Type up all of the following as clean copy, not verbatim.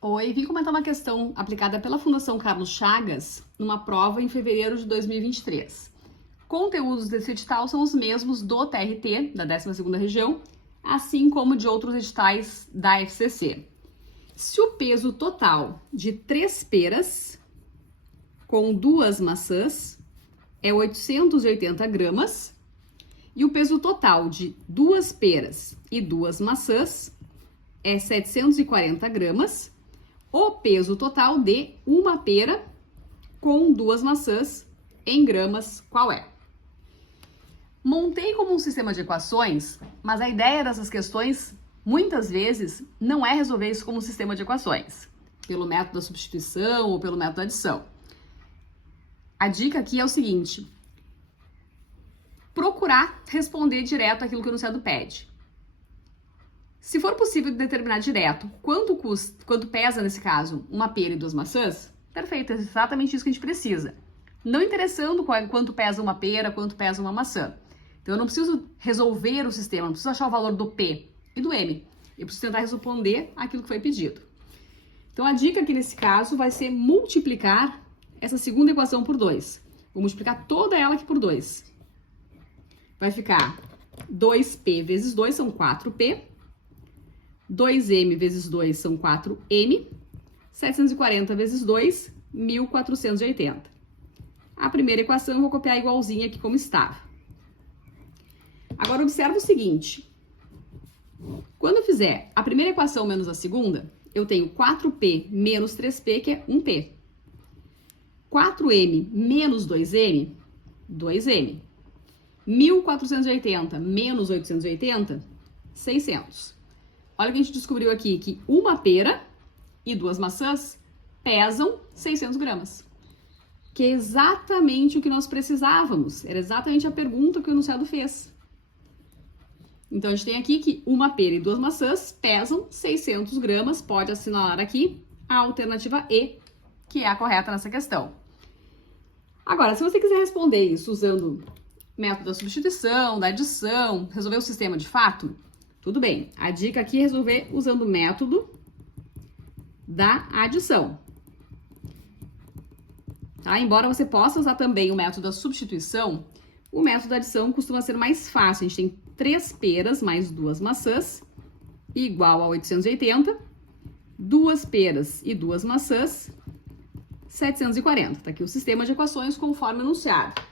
Oi, vim comentar uma questão aplicada pela Fundação Carlos Chagas numa prova em fevereiro de 2023. Conteúdos desse edital são os mesmos do TRT, da 12ª região, assim como de outros editais da FCC. Se o peso total de 3 peras com 2 maçãs é 880 gramas e o peso total de 2 peras e 2 maçãs é 740 gramas, o peso total de uma pera com 2 maçãs em gramas qual é? Montei como um sistema de equações, mas a ideia dessas questões, muitas vezes, não é resolver isso como um sistema de equações, pelo método da substituição ou pelo método da adição. A dica aqui é o seguinte: procurar responder direto aquilo que o enunciado pede. Se for possível determinar direto quanto pesa, nesse caso, uma pera e 2 maçãs, perfeito, é exatamente isso que a gente precisa. Não interessando quanto pesa uma pera, quanto pesa uma maçã. Então eu não preciso resolver o sistema, não preciso achar o valor do P e do M. Eu preciso tentar responder aquilo que foi pedido. Então a dica aqui nesse caso vai ser multiplicar essa segunda equação por 2. Vou multiplicar toda ela aqui por 2. Vai ficar 2P vezes 2 são 4P. 2M vezes 2 são 4M, 740 vezes 2, 1480. A primeira equação eu vou copiar igualzinha aqui como estava. Agora observa o seguinte: quando eu fizer a primeira equação menos a segunda, eu tenho 4P menos 3P, que é 1P. 4M menos 2M, 2M. 1480 menos 880, 600. Olha o que a gente descobriu aqui, que uma pera e 2 maçãs pesam 600 gramas. Que é exatamente o que nós precisávamos. Era exatamente a pergunta que o enunciado fez. Então, a gente tem aqui que uma pera e 2 maçãs pesam 600 gramas. Pode assinalar aqui a alternativa E, que é a correta nessa questão. Agora, se você quiser responder isso usando o método da substituição, da adição, resolver o sistema de fato, tudo bem. A dica aqui é resolver usando o método da adição. Tá? Embora você possa usar também o método da substituição, o método da adição costuma ser mais fácil. A gente tem 3 peras mais 2 maçãs, igual a 880. 2 peras e 2 maçãs, 740. Tá aqui o sistema de equações conforme enunciado.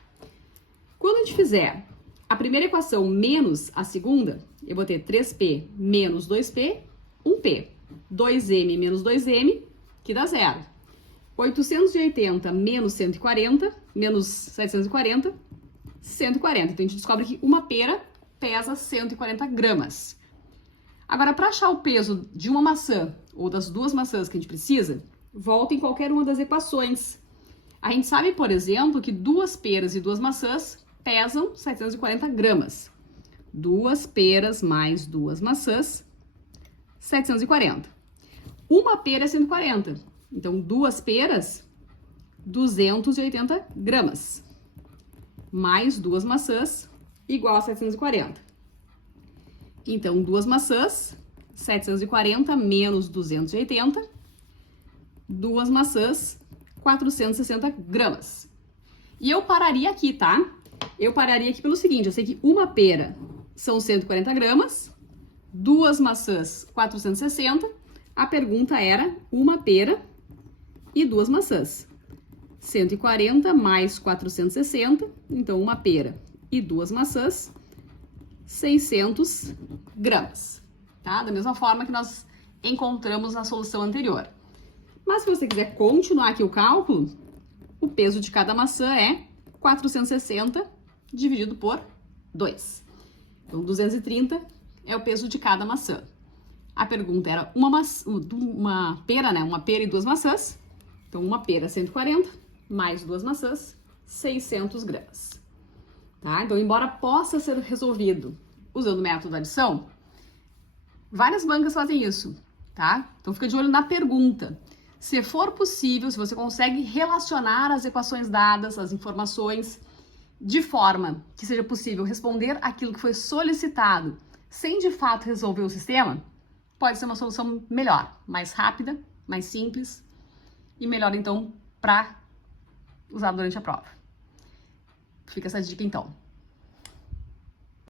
Quando a gente fizer a primeira equação menos a segunda, eu vou ter 3P menos 2P, 1P. 2M menos 2M, que dá 0. 880 menos 140, menos 740, 140. Então, a gente descobre que uma pera pesa 140 gramas. Agora, para achar o peso de uma maçã, ou das 2 maçãs que a gente precisa, volta em qualquer uma das equações. A gente sabe, por exemplo, que 2 peras e 2 maçãs pesam 740 gramas. 2 peras mais 2 maçãs, 740. Uma pera é 140. Então, 2 peras, 280 gramas. Mais 2 maçãs, igual a 740. Então, 2 maçãs, 740 menos 280. 2 maçãs, 460 gramas. E eu pararia aqui, tá? Eu pararia aqui pelo seguinte: eu sei que uma pera são 140 gramas, 2 maçãs 460, a pergunta era uma pera e 2 maçãs. 140 mais 460, então uma pera e 2 maçãs, 600 gramas, tá? Da mesma forma que nós encontramos na solução anterior. Mas se você quiser continuar aqui o cálculo, o peso de cada maçã é 460 dividido por 2. Então, 230 é o peso de cada maçã. A pergunta era uma pera, né? Uma pera e 2 maçãs. Então, uma pera 140, mais 2 maçãs, 600 gramas. Tá? Então, embora possa ser resolvido usando o método da adição, várias bancas fazem isso, tá? Então, fica de olho na pergunta. Se for possível, se você consegue relacionar as equações dadas, as informações, de forma que seja possível responder aquilo que foi solicitado, sem de fato resolver o sistema, pode ser uma solução melhor, mais rápida mais simples e melhor, então, para usar durante a prova. Fica essa dica, então.